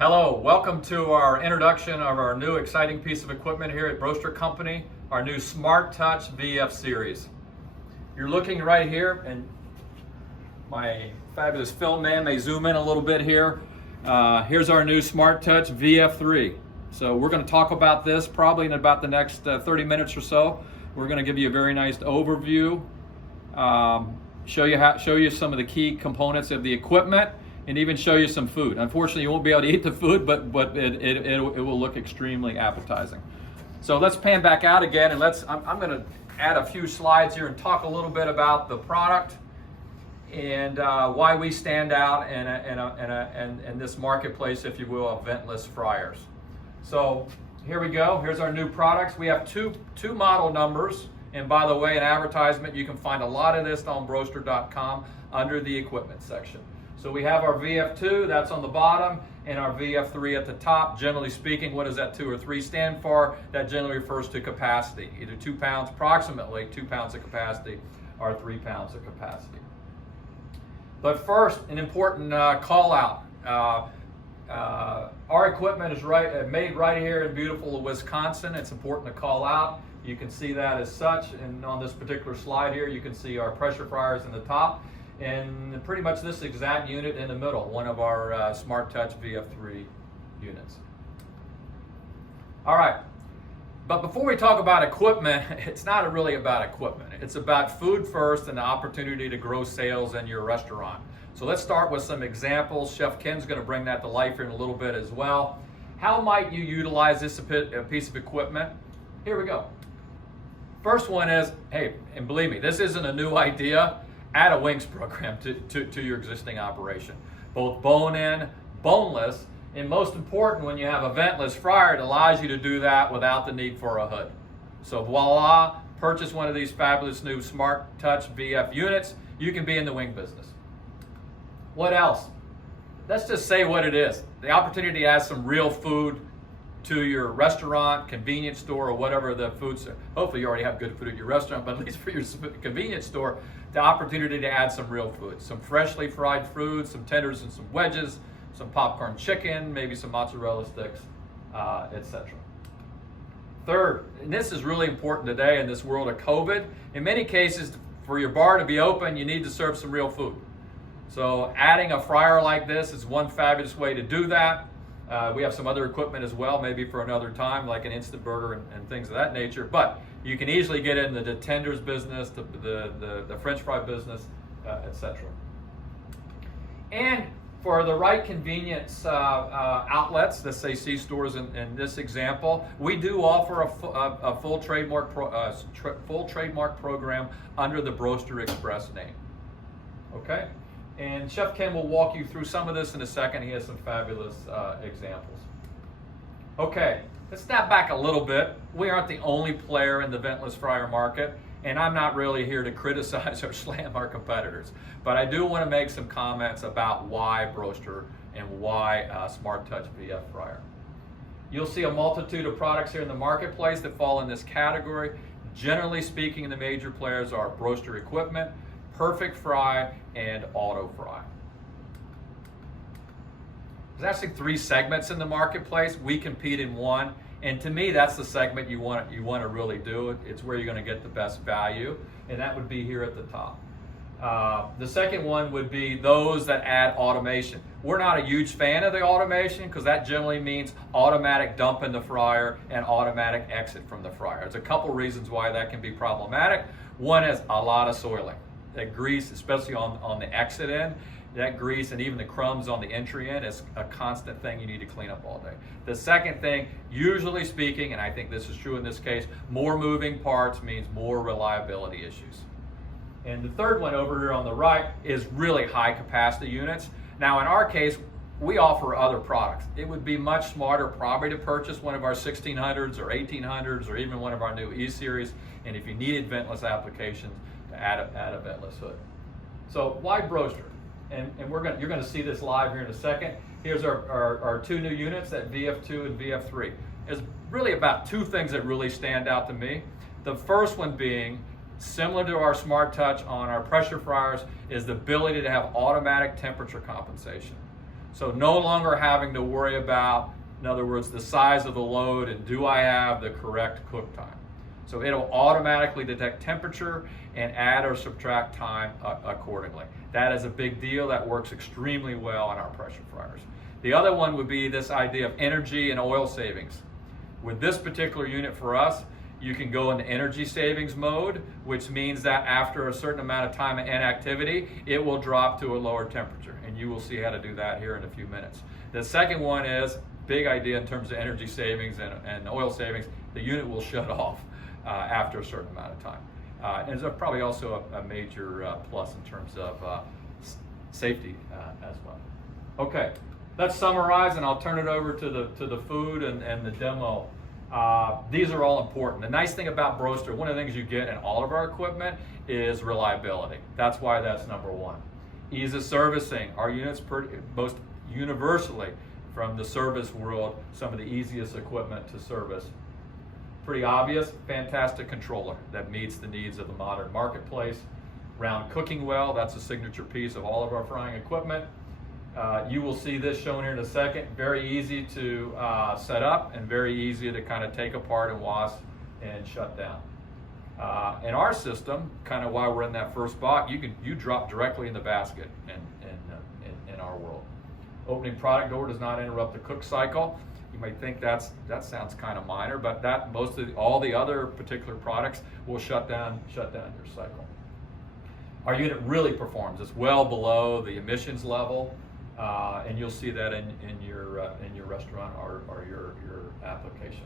Hello, welcome to our introduction of our new exciting piece of equipment here at Broaster Company, our new SmartTouch VF series. You're looking right here, and my fabulous film man may zoom in a little bit here. Here's our new SmartTouch VF3. So we're going to talk about this probably in about the next 30 minutes or so. We're going to give you a very nice overview, show you some of the key components of the equipment, and even show you some food. Unfortunately, you won't be able to eat the food, but it will look extremely appetizing. So let's pan back out again, and I'm going to add a few slides here and talk a little bit about the product and why we stand out in this marketplace, if you will, of ventless fryers. So here we go. Here's our new products. We have two model numbers, and by the way, an advertisement, you can find a lot of this on broaster.com under the equipment section. So we have our VF2, that's on the bottom, and our VF3 at the top. Generally speaking, what does that 2 or 3 stand for? That generally refers to capacity, either 2 pounds, approximately 2 pounds of capacity, or 3 pounds of capacity. But first, an important call out. Our equipment is made right here in beautiful Wisconsin. It's important to call out. You can see that as such, and on this particular slide here, you can see our pressure fryers in the top, and pretty much this exact unit in the middle, one of our SmartTouch VF3 units. All right, but before we talk about equipment, it's not really about equipment. It's about food first and the opportunity to grow sales in your restaurant. So let's start with some examples. Chef Ken's going to bring that to life here in a little bit as well. How might you utilize this piece of equipment? Here we go. First one is, hey, and believe me, this isn't a new idea. Add a wings program to your existing operation. Both bone-in, boneless, and most important, when you have a ventless fryer, it allows you to do that without the need for a hood. So voila, purchase one of these fabulous new SmartTouch VF units. You can be in the wing business. What else? Let's just say what it is. The opportunity to add some real food to your restaurant, convenience store, or whatever the foods are. Hopefully you already have good food at your restaurant, but at least for your convenience store, the opportunity to add some real food. Some freshly fried food, some tenders and some wedges, some popcorn chicken, maybe some mozzarella sticks, etc. Third, and this is really important today in this world of COVID, in many cases, for your bar to be open, you need to serve some real food. So adding a fryer like this is one fabulous way to do that. We have some other equipment as well, maybe for another time, like an instant burger and things of that nature. But you can easily get into the tenders business, the French fry business, etc. And for the right convenience outlets, let's say C-stores in this example, we do offer a full trademark program under the Broaster Express name. Okay? And Chef Ken will walk you through some of this in a second. He has some fabulous examples. Okay, let's step back a little bit. We aren't the only player in the ventless fryer market, and I'm not really here to criticize or slam our competitors. But I do want to make some comments about why Broaster and why SmartTouch VF Fryer. You'll see a multitude of products here in the marketplace that fall in this category. Generally speaking, the major players are Broaster Equipment, Perfect Fry, and Auto Fry. There's actually 3 segments in the marketplace. We compete in one, and to me, that's the segment you want to really do. It's where you're going to get the best value, and that would be here at the top. The second one would be those that add automation. We're not a huge fan of the automation because that generally means automatic dump in the fryer and automatic exit from the fryer. There's a couple reasons why that can be problematic. One is a lot of soiling. That grease, especially on the exit end, that grease and even the crumbs on the entry end is a constant thing you need to clean up all day. The second thing, usually speaking, and I think this is true in this case, more moving parts means more reliability issues. And the third one over here on the right is really high capacity units. Now in our case, we offer other products. It would be much smarter probably to purchase one of our 1600s or 1800s or even one of our new E-Series, and if you needed ventless applications, to add a ventless hood. So why Broaster? And you're going to see this live here in a second. Here's our 2 new units, that VF2 and VF3. There's really about 2 things that really stand out to me. The first one being, similar to our SmartTouch on our pressure fryers, is the ability to have automatic temperature compensation. So no longer having to worry about, in other words, the size of the load and do I have the correct cook time. So it'll automatically detect temperature and add or subtract time accordingly. That is a big deal. That works extremely well on our pressure fryers. The other one would be this idea of energy and oil savings. With this particular unit for us, you can go into energy savings mode, which means that after a certain amount of time and activity, it will drop to a lower temperature. And you will see how to do that here in a few minutes. The second one is, big idea in terms of energy savings and oil savings, the unit will shut off after a certain amount of time. And it's probably also a major plus in terms of safety as well. Okay, let's summarize, and I'll turn it over to the food and the demo. These are all important. The nice thing about Broaster, one of the things you get in all of our equipment is reliability. That's why that's number one. Ease of servicing. Our units most universally from the service world, some of the easiest equipment to service. Pretty obvious, fantastic controller that meets the needs of the modern marketplace. Round cooking well, that's a signature piece of all of our frying equipment. You will see this shown here in a second. Very easy to set up and very easy to kind of take apart and wash and shut down. In our system, kind of while we're in that first box, you drop directly in the basket in our world. Opening product door does not interrupt the cook cycle. You might think that sounds kind of minor, but all the other particular products will shut down your cycle. Our unit really performs. It's well below the emissions level, and you'll see that in your restaurant or your application.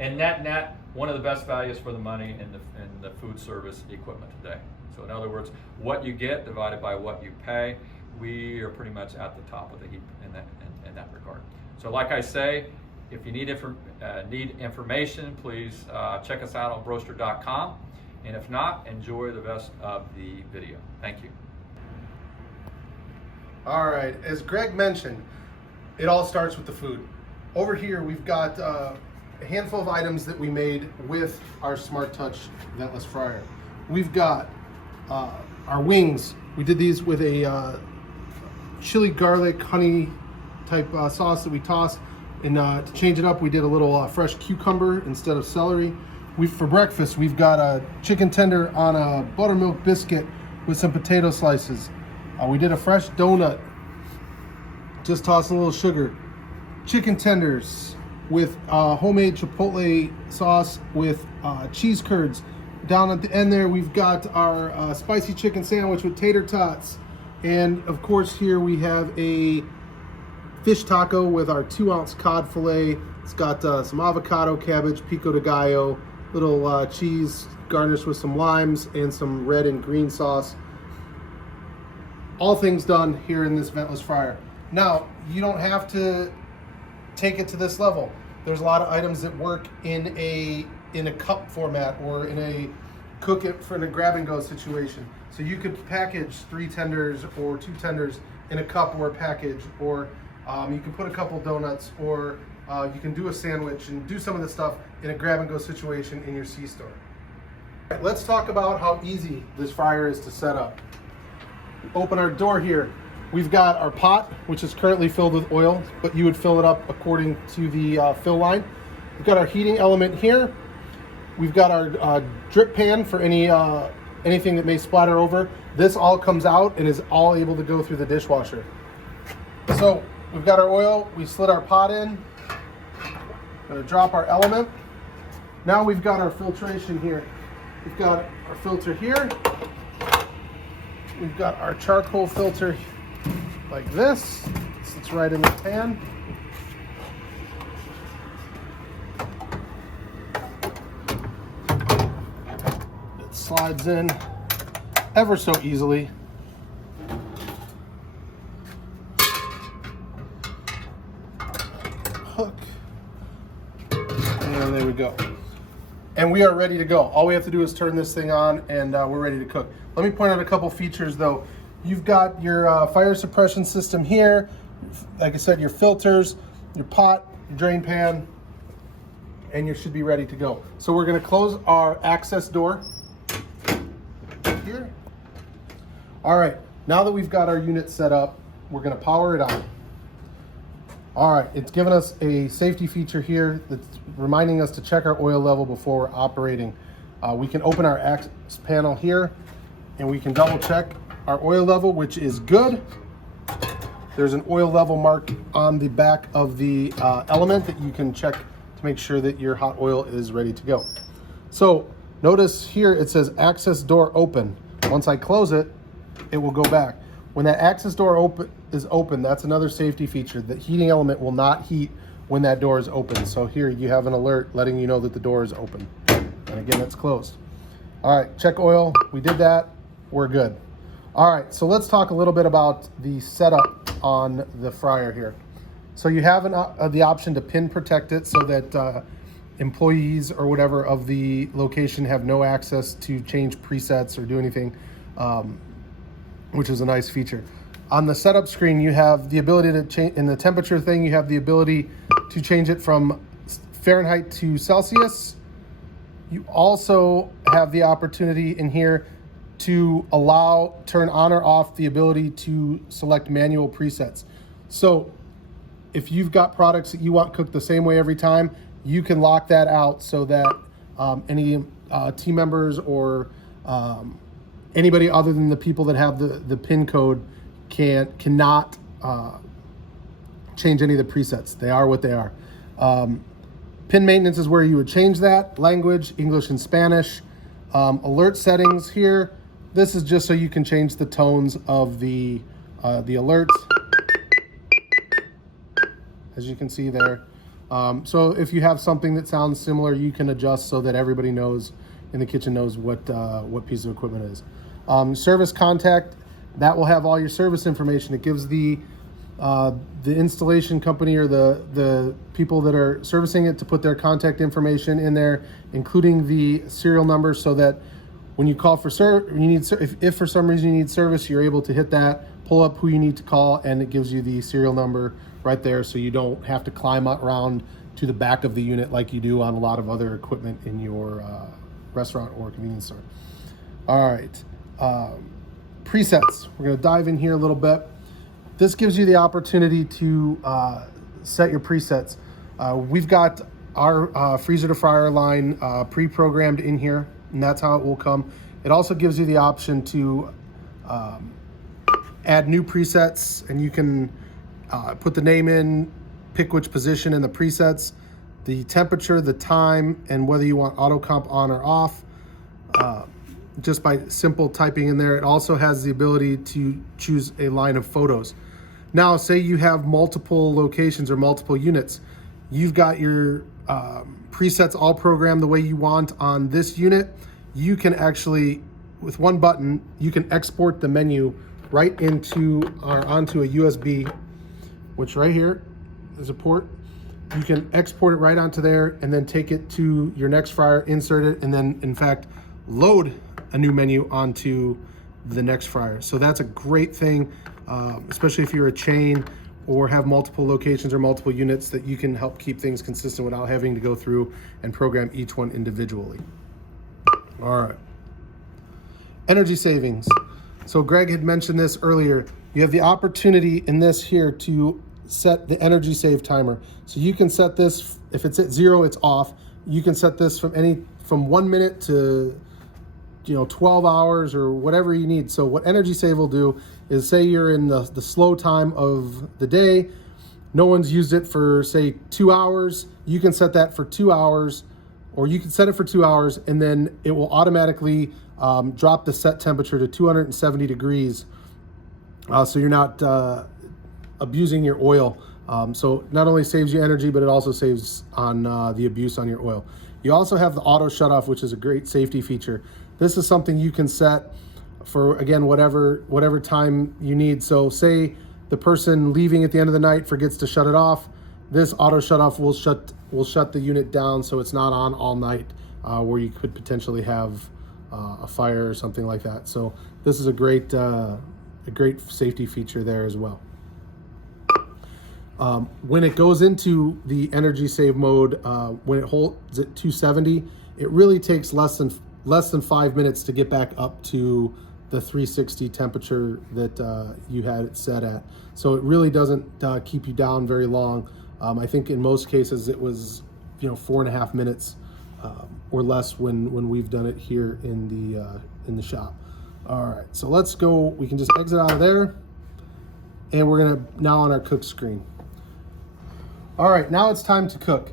And net, one of the best values for the money in the food service equipment today. So in other words, what you get divided by what you pay, we are pretty much at the top of the heap in that regard. So like I say, if you need information, please check us out on Broaster.com. And if not, enjoy the rest of the video. Thank you. All right, as Greg mentioned, it all starts with the food. Over here, we've got a handful of items that we made with our SmartTouch ventless fryer. We've got our wings. We did these with a chili garlic honey type sauce that we tossed, and to change it up, we did a little fresh cucumber instead of celery. For breakfast, we've got a chicken tender on a buttermilk biscuit with some potato slices. We did a fresh donut, just tossed a little sugar. Chicken tenders with homemade chipotle sauce with cheese curds. Down at the end there, we've got our spicy chicken sandwich with tater tots. And of course, here we have a fish taco with our 2-ounce cod fillet. It's got some avocado, cabbage, pico de gallo, little cheese garnished with some limes and some red and green sauce. All things done here in this ventless fryer. Now, you don't have to take it to this level. There's a lot of items that work in a cup format or in a cook it in a grab and go situation. So you could package 3 tenders or 2 tenders in a cup or a package, or you can put a couple donuts, or you can do a sandwich and do some of the stuff in a grab and go situation in your C-store. Let's talk about how easy this fryer is to set up. Open our door here. We've got our pot, which is currently filled with oil, but you would fill it up according to the fill line. We've got our heating element here. We've got our drip pan for anything that may splatter over. This all comes out and is all able to go through the dishwasher. So we've got our oil, we slid our pot in, gonna drop our element. Now we've got our filtration here. We've got our filter here. We've got our charcoal filter like this. It sits right in the pan. It slides in ever so easily. Hook. And there we go. And we are ready to go. All we have to do is turn this thing on and we're ready to cook. Let me point out a couple features though. You've got your fire suppression system here. Like I said, your filters, your pot, your drain pan, and you should be ready to go. So we're gonna close our access door here. All right, now that we've got our unit set up, we're gonna power it on. All right, it's given us a safety feature here that's reminding us to check our oil level before we're operating. We can open our access panel here and we can double check our oil level, which is good. There's an oil level mark on the back of the element that you can check to make sure that your hot oil is ready to go. So notice here it says access door open. Once I close it, it will go back. When that access door is open, that's another safety feature. The heating element will not heat when that door is open. So here you have an alert letting you know that the door is open. And again, it's closed. All right, check oil. We did that. We're good. All right, so let's talk a little bit about the setup on the fryer here. So you have the option to pin protect it so that employees or whatever of the location have no access to change presets or do anything, which is a nice feature. On the setup screen, you have the ability to change, in the temperature thing, you have the ability to change it from Fahrenheit to Celsius. You also have the opportunity in here to turn on or off the ability to select manual presets. So if you've got products that you want cooked the same way every time, you can lock that out so that any team members or anybody other than the people that have the PIN code cannot change any of the presets. They are what they are. PIN maintenance is where you would change that. Language, English and Spanish. Alert settings here. This is just so you can change the tones of the alerts, as you can see there. So if you have something that sounds similar, you can adjust so that everybody knows in the kitchen knows what piece of equipment it is. Service contact, that will have all your service information. It gives the installation company or the people that are servicing it to put their contact information in there, including the serial number, so that when you call for if for some reason you need service, you're able to hit that, pull up who you need to call, and it gives you the serial number right there, so you don't have to climb around to the back of the unit like you do on a lot of other equipment in your restaurant or convenience store. All right, presets. We're going to dive in here a little bit. This gives you the opportunity to set your presets. We've got our freezer to fryer line pre-programmed in here, and that's how it will come. It also gives you the option to add new presets, and you can put the name in, pick which position in the presets, the temperature, the time, and whether you want auto comp on or off, just by simple typing in there. It also has the ability to choose a line of photos. Now, say you have multiple locations or multiple units. You've got your presets all programmed the way you want on this unit. You can actually, with one button, you can export the menu right into or onto a USB, which right here is a port. You can export it right onto there and then take it to your next fryer, insert it, and then in fact load a new menu onto the next fryer. So that's a great thing, especially if you're a chain or have multiple locations or multiple units, that you can help keep things consistent without having to go through and program each one individually. All right, energy savings. So Greg had mentioned this earlier. You have the opportunity in this here to set the energy save timer. So you can set this, if it's at 0, it's off. You can set this from 1 minute to 12 hours or whatever you need. So what energy save will do is, say you're in the slow time of the day, no one's used it for say 2 hours, you can set that for 2 hours, or you can set it for 2 hours, and then it will automatically drop the set temperature to 270 degrees. So you're not abusing your oil. So not only saves you energy, but it also saves on the abuse on your oil. You also have the auto shut off, which is a great safety feature. This is something you can set for, again, whatever time you need. So say the person leaving at the end of the night forgets to shut it off, this auto shut off will shut the unit down so it's not on all night, where you could potentially have a fire or something like that. So this is a great safety feature there as well. When it goes into the energy save mode, when it holds at 270, it really takes less than 5 minutes to get back up to the 360 temperature that you had it set at. So it really doesn't keep you down very long. I think in most cases it was 4.5 minutes or less when we've done it here in the shop. All right, so let's go. We can just exit out of there, and we're gonna now on our cook screen. All right, now it's time to cook.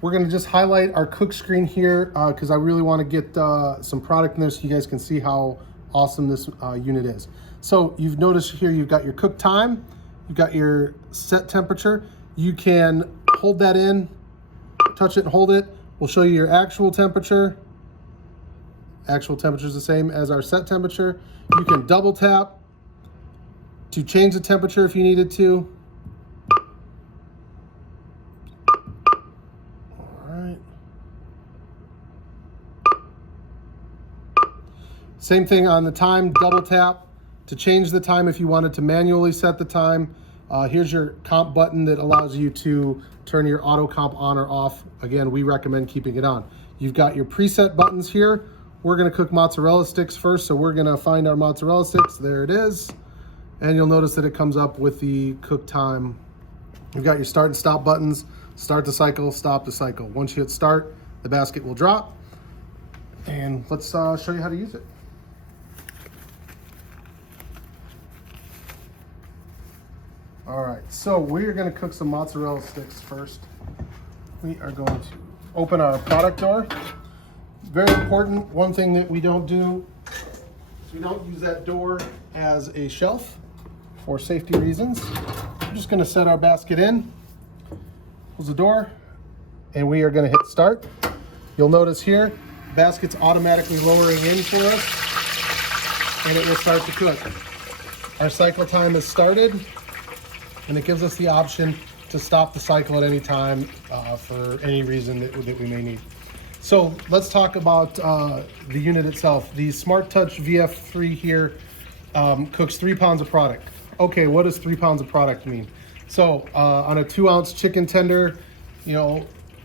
We're gonna just highlight our cook screen here because I really want to get some product in there so you guys can see how awesome this unit is. So you've noticed here you've got your cook time, you've got your set temperature. You can hold that in, touch it and hold it. We'll show you your actual temperature. Actual temperature is the same as our set temperature. You can double tap to change the temperature if you needed to. All right. Same thing on the time, double tap to change the time if you wanted to manually set the time. Here's your comp button that allows you to turn your auto comp on or off. Again, we recommend keeping it on. You've got your preset buttons here. We're gonna cook mozzarella sticks first, so we're gonna find our mozzarella sticks. There it is. And you'll notice that it comes up with the cook time. You've got your start and stop buttons. Start the cycle, stop the cycle. Once you hit start, the basket will drop. And let's show you how to use it. All right, so we're gonna cook some mozzarella sticks first. We are going to open our product door. Very important, one thing that we don't do is we don't use that door as a shelf for safety reasons. I'm just gonna set our basket in, close the door, and we are gonna hit start. You'll notice here, the basket's automatically lowering in for us, and it will start to cook. Our cycle time has started, and it gives us the option to stop the cycle at any time for any reason that we may need. So let's talk about the unit itself. The SmartTouch VF3 here cooks 3 pounds of product. Okay, what does 3 pounds of product mean? So on a 2-ounce chicken tender,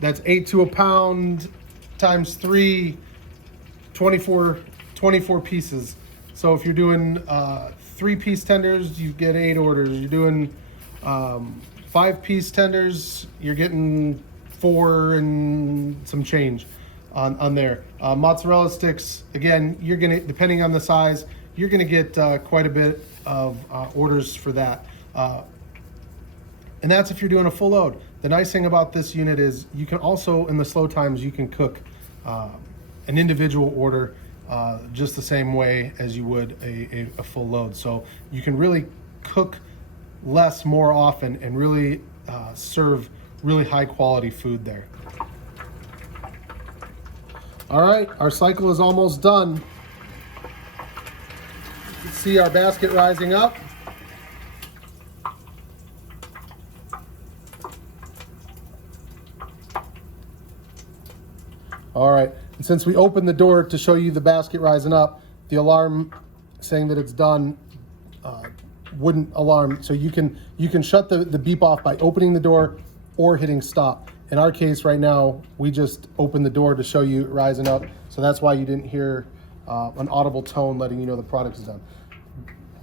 that's 8 to a pound times 3, 24 pieces. So if you're doing 3-piece tenders, you get 8 orders. You're doing 5-piece tenders, you're getting 4 and some change on there. Mozzarella sticks, again, you're gonna, depending on the size, you're gonna get quite a bit of orders for that. And that's if you're doing a full load. The nice thing about this unit is you can also, in the slow times, you can cook an individual order just the same way as you would a full load. So you can really cook less more often and really serve really high quality food there. All right, our cycle is almost done. You can see our basket rising up. All right, and since we opened the door to show you the basket rising up, the alarm saying that it's done wouldn't alarm. So you can shut the beep off by opening the door or hitting stop. In our case right now, we just opened the door to show you it rising up. So that's why you didn't hear an audible tone letting you know the product is done.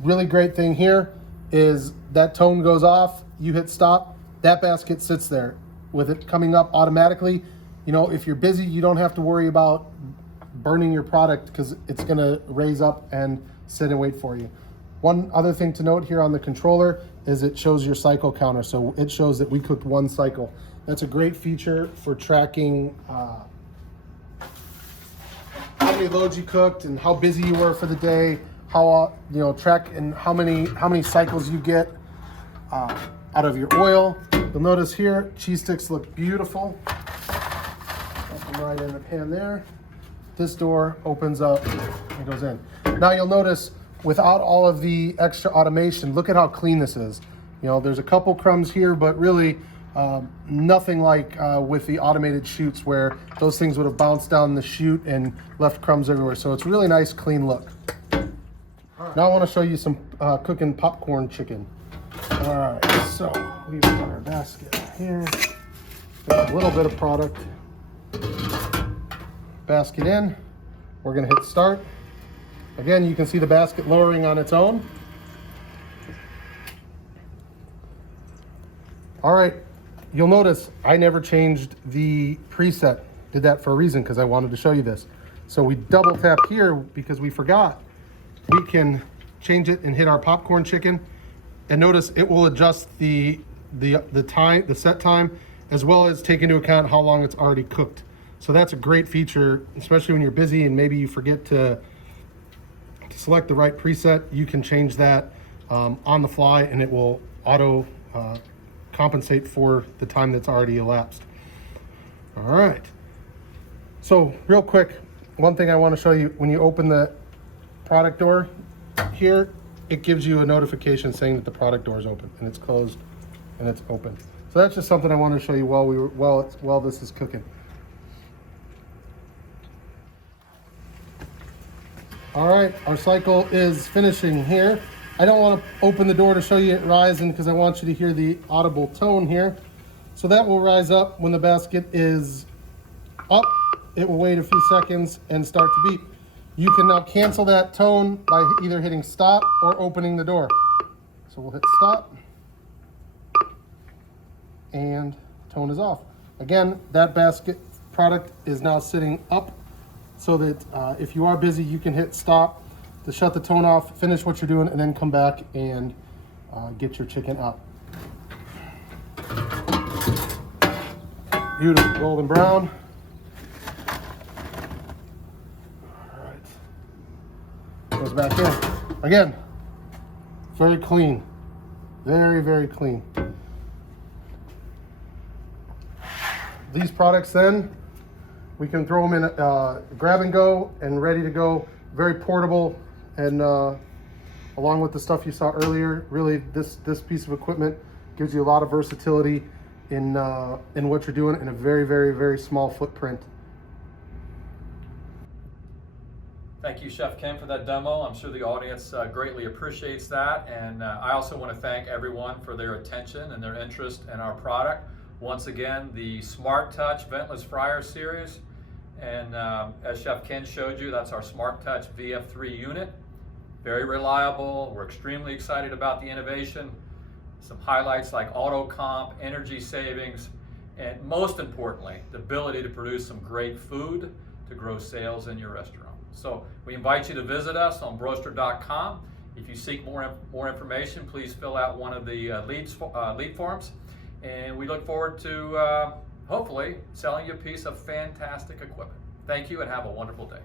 Really great thing here is that tone goes off, you hit stop, that basket sits there with it coming up automatically. If you're busy, you don't have to worry about burning your product because it's gonna raise up and sit and wait for you. One other thing to note here on the controller is it shows your cycle counter. So it shows that we cooked 1 cycle. That's a great feature for tracking how many loads you cooked and how busy you were for the day, how track and how many cycles you get out of your oil. You'll notice here, cheese sticks look beautiful. Put them right in the pan there. This door opens up and goes in. Now you'll notice without all of the extra automation, look at how clean this is. There's a couple crumbs here, but really nothing like with the automated chutes where those things would have bounced down the chute and left crumbs everywhere. So it's a really nice, clean look. Now I want to show you some cooking popcorn chicken. All right, so we've got our basket here. Got a little bit of product. Basket in. We're gonna hit start. Again, you can see the basket lowering on its own. All right, you'll notice I never changed the preset. Did that for a reason, because I wanted to show you this. So we double tap here because we forgot. We can change it and hit our popcorn chicken, and notice it will adjust the set time, as well as take into account how long it's already cooked. So that's a great feature, especially when you're busy and maybe you forget to select the right preset. You can change that on the fly, and it will auto compensate for the time that's already elapsed. All right. So real quick, one thing I want to show you, when you open the product door here, it gives you a notification saying that the product door is open, and it's closed and it's open. So that's just something I wanted to show you while this is cooking. All right, our cycle is finishing here. I don't want to open the door to show you it rising because I want you to hear the audible tone here. So that will rise up when the basket is up. It will wait a few seconds and start to beep. You can now cancel that tone by either hitting stop or opening the door. So we'll hit stop, and tone is off. Again, that basket product is now sitting up, so that if you are busy, you can hit stop to shut the tone off, finish what you're doing, and then come back and get your chicken up. Beautiful golden brown. All right, goes back in. Again, very clean, very, very clean. These products then, we can throw them in grab and go and ready to go. Very portable, and along with the stuff you saw earlier, really this piece of equipment gives you a lot of versatility in what you're doing in a very, very, very small footprint. Thank you, Chef Ken, for that demo. I'm sure the audience greatly appreciates that, and I also want to thank everyone for their attention and their interest in our product. Once again, the SmartTouch Ventless Fryer Series, and as Chef Ken showed you, that's our SmartTouch VF3 unit. Very reliable. We're extremely excited about the innovation. Some highlights like auto comp, energy savings, and most importantly, the ability to produce some great food to grow sales in your restaurant. So we invite you to visit us on Broaster.com. If you seek more information, please fill out one of the lead forms, and we look forward to hopefully selling you a piece of fantastic equipment. Thank you, and have a wonderful day.